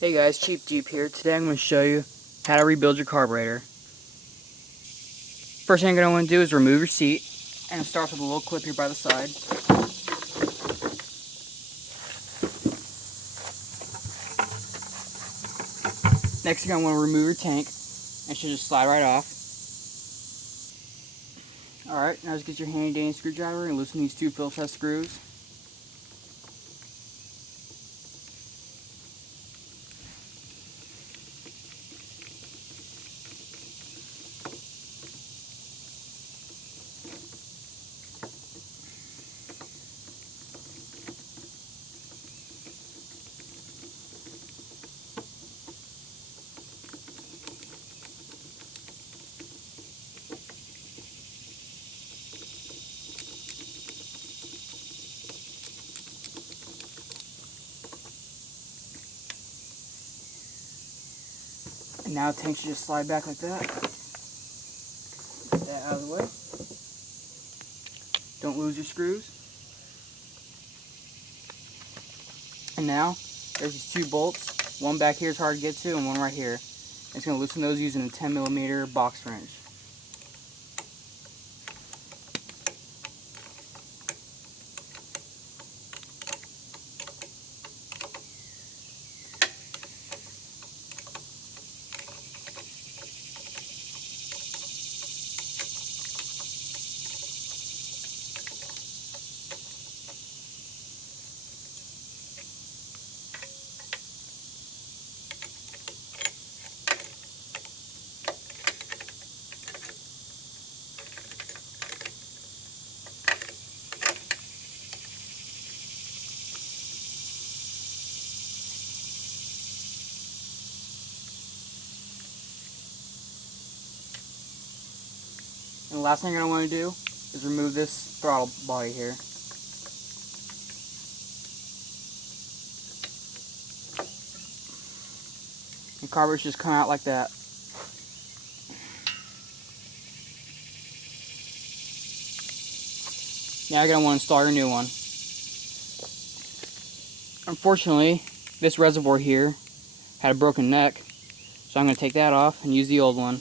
Hey guys, Cheap Jeep here. Today I'm going to show you how to rebuild your carburetor. First thing you're going to want to do is remove your seat, and it starts with a little clip here by the side. Next you're going to want to remove your tank, and it should just slide right off. Alright, now just get your handy dandy screwdriver and loosen these two Phillips head screws. And now the tank should just slide back like that. Get that out of the way. Don't lose your screws. And now, there's these two bolts. One back here is hard to get to, and one right here. It's going to loosen those using a 10mm box wrench. And the last thing you're going to want to do is remove this throttle body here. The carburetors just come out like that. Now you're going to want to install your new one. Unfortunately, this reservoir here had a broken neck, so I'm going to take that off and use the old one.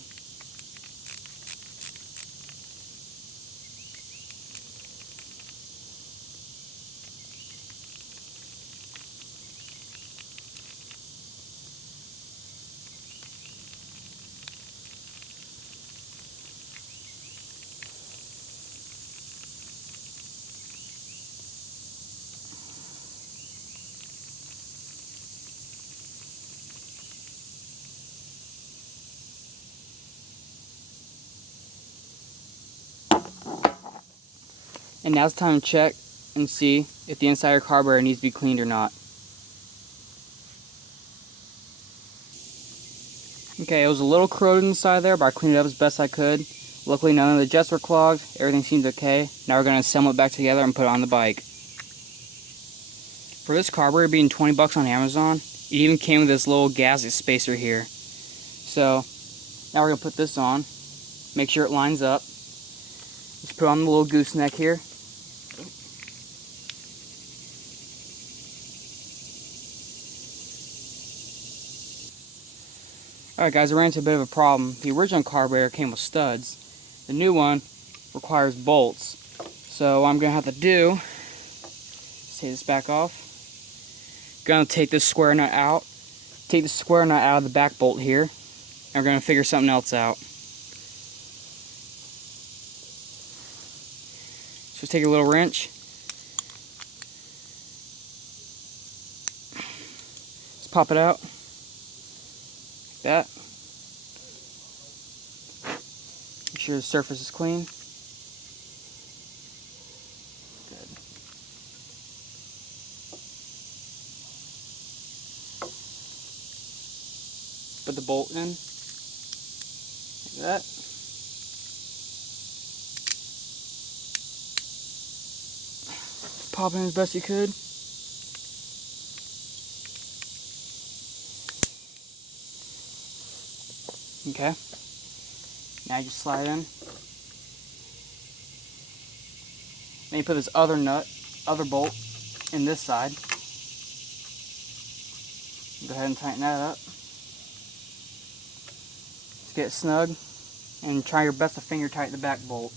And now it's time to check and see if the inside of your carburetor needs to be cleaned or not. Okay, it was a little corroded inside there, but I cleaned it up as best I could. Luckily none of the jets were clogged, everything seems okay. Now we're going to assemble it back together and put it on the bike. For this carburetor being 20 bucks on Amazon, it even came with this little gasket spacer here. So, now we're going to put this on, make sure it lines up. Just put on the little gooseneck here. Alright guys, I ran into a bit of a problem. The original carburetor came with studs. The new one requires bolts. So what I'm going to have to do is take this back off. Going to take this square nut out. Take the square nut out of the back bolt here. And we're going to figure something else out. Just take a little wrench. Just pop it out. That. Make sure the surface is clean. Good. Put the bolt in. Like that. Pop it in as best you could. Okay, now you just slide in. Then you put this other bolt in this side. Go ahead and tighten that up. Just get it snug and try your best to finger tighten the back bolt.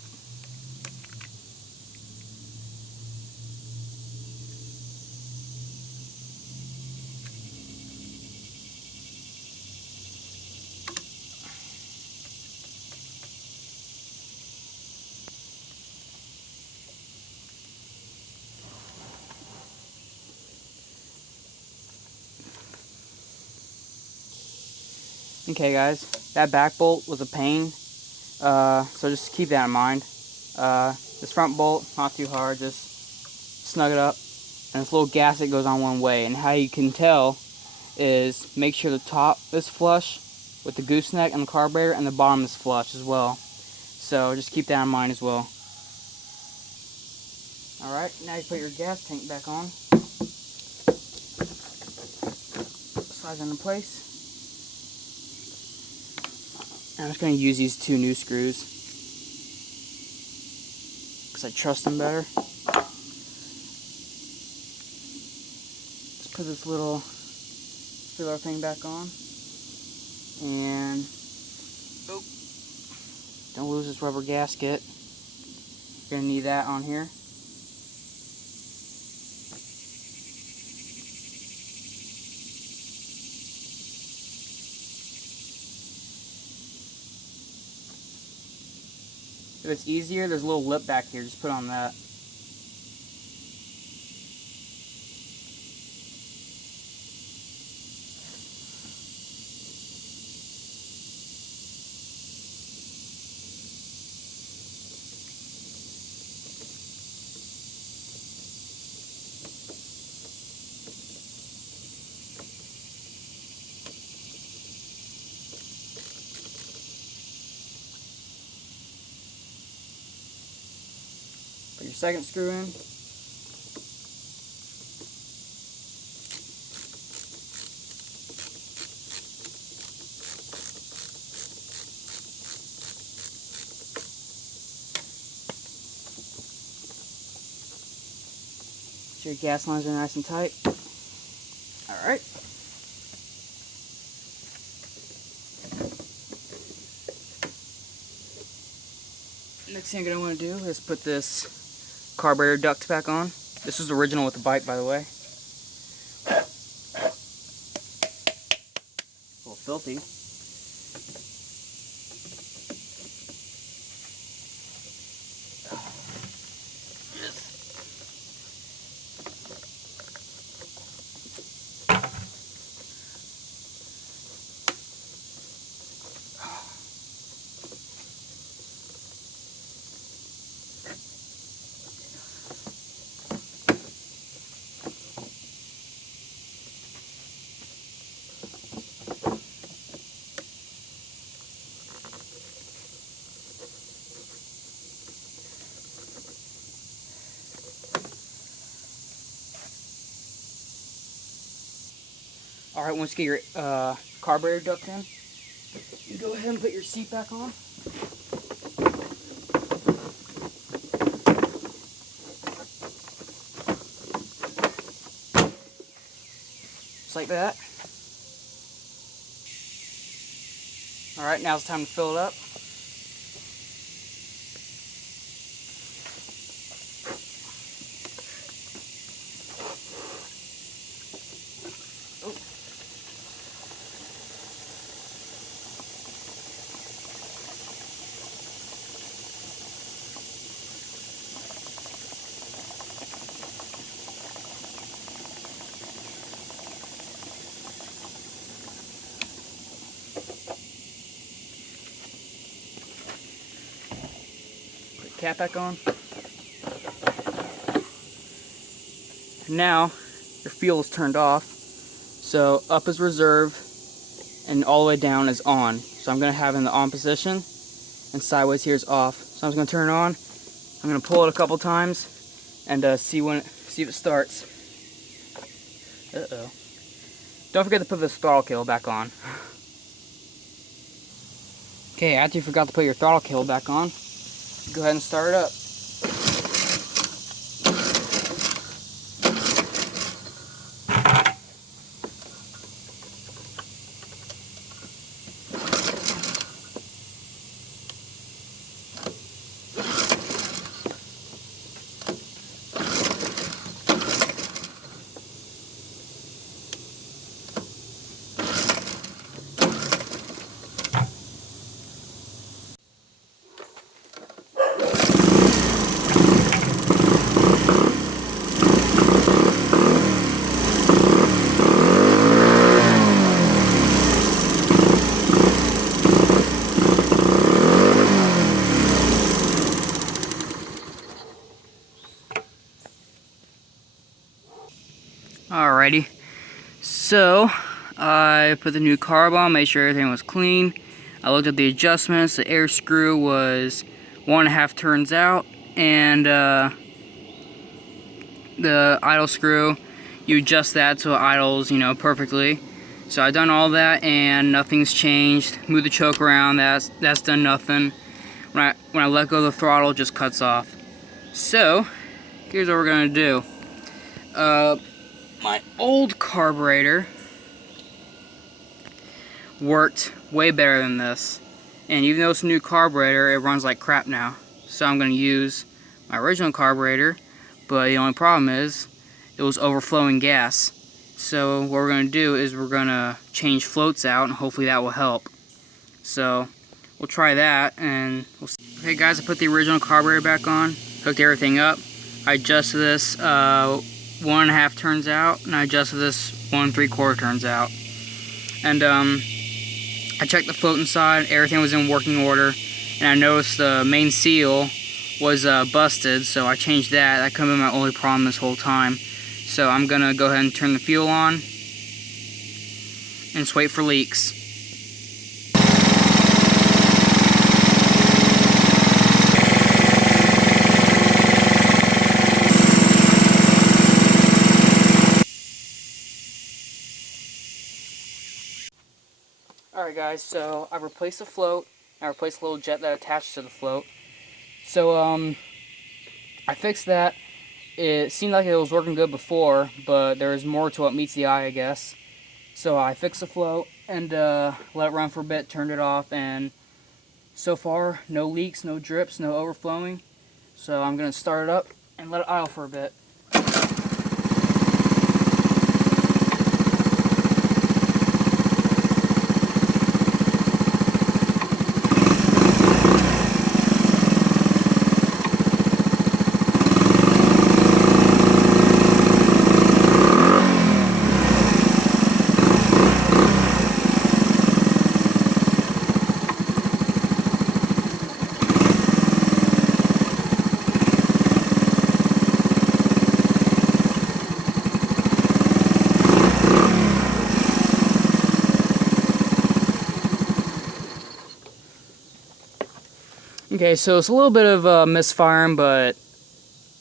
Okay guys, that back bolt was a pain, so just keep that in mind. This front bolt, not too hard, just snug it up. And this little gasket goes on one way, and how you can tell is make sure the top is flush with the gooseneck and the carburetor, and the bottom is flush as well. So just keep that in mind as well. Alright, now you put your gas tank back on. Slides into place. I'm just going to use these 2 new screws because I trust them better. Just put this little filler thing back on, and don't lose this rubber gasket. You're going to need that on here. If it's easier, there's a little lip back here, just put on that. Put your second screw in. Make sure your gas lines are nice and tight. Alright. Next thing I'm going to do is put this carburetor duct back on. This was original with the bike, by the way. A little filthy. Alright, once you get your carburetor duct in, you go ahead and put your seat back on. Just like that. Alright, now it's time to fill it up. Cap back on. Now your fuel is turned off, so up is reserve and all the way down is on. So I'm going to have it in the on position, and sideways here is off. So I'm just going to turn it on. I'm going to pull it a couple times and see if it starts. Uh-oh. Don't forget to put the throttle cable back on. Okay, after you forgot to put your throttle cable back on, go ahead and start it up. So I put the new carb on, made sure everything was clean. I looked at the adjustments. The air screw was 1.5 turns out, and the idle screw, you adjust that so it idles, perfectly. So I've done all that and nothing's changed. Move the choke around, that's done nothing. When I let go of the throttle, it just cuts off. So here's what we're gonna do. My old carburetor worked way better than this, and even though it's a new carburetor, it runs like crap now. So I'm going to use my original carburetor, but the only problem is it was overflowing gas. So what we're going to do is we're going to change floats out, and hopefully that will help. So we'll try that, and we'll see. Okay guys, I put the original carburetor back on, hooked everything up. I adjusted this 1.5 turns out, and I adjusted this 1 3/4 turns out. And I checked the float inside, everything was in working order, and I noticed the main seal was busted, so I changed that. That could have been my only problem this whole time. So I'm gonna go ahead and turn the fuel on and just wait for leaks. Alright guys, so I replaced the float. I replaced the little jet that attached to the float. So I fixed that. It seemed like it was working good before, but there's more to what meets the eye, I guess. So I fixed the float and let it run for a bit, turned it off, and so far no leaks, no drips, no overflowing. So I'm gonna start it up and let it idle for a bit. Okay, so it's a little bit of misfiring, but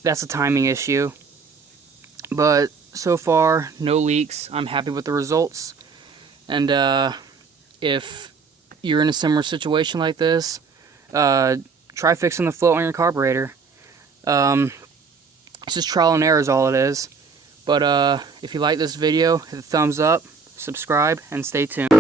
that's a timing issue. But so far, no leaks. I'm happy with the results. And if you're in a similar situation like this, try fixing the float on your carburetor. It's just trial and error is all it is. But if you like this video, hit the thumbs up, subscribe, and stay tuned.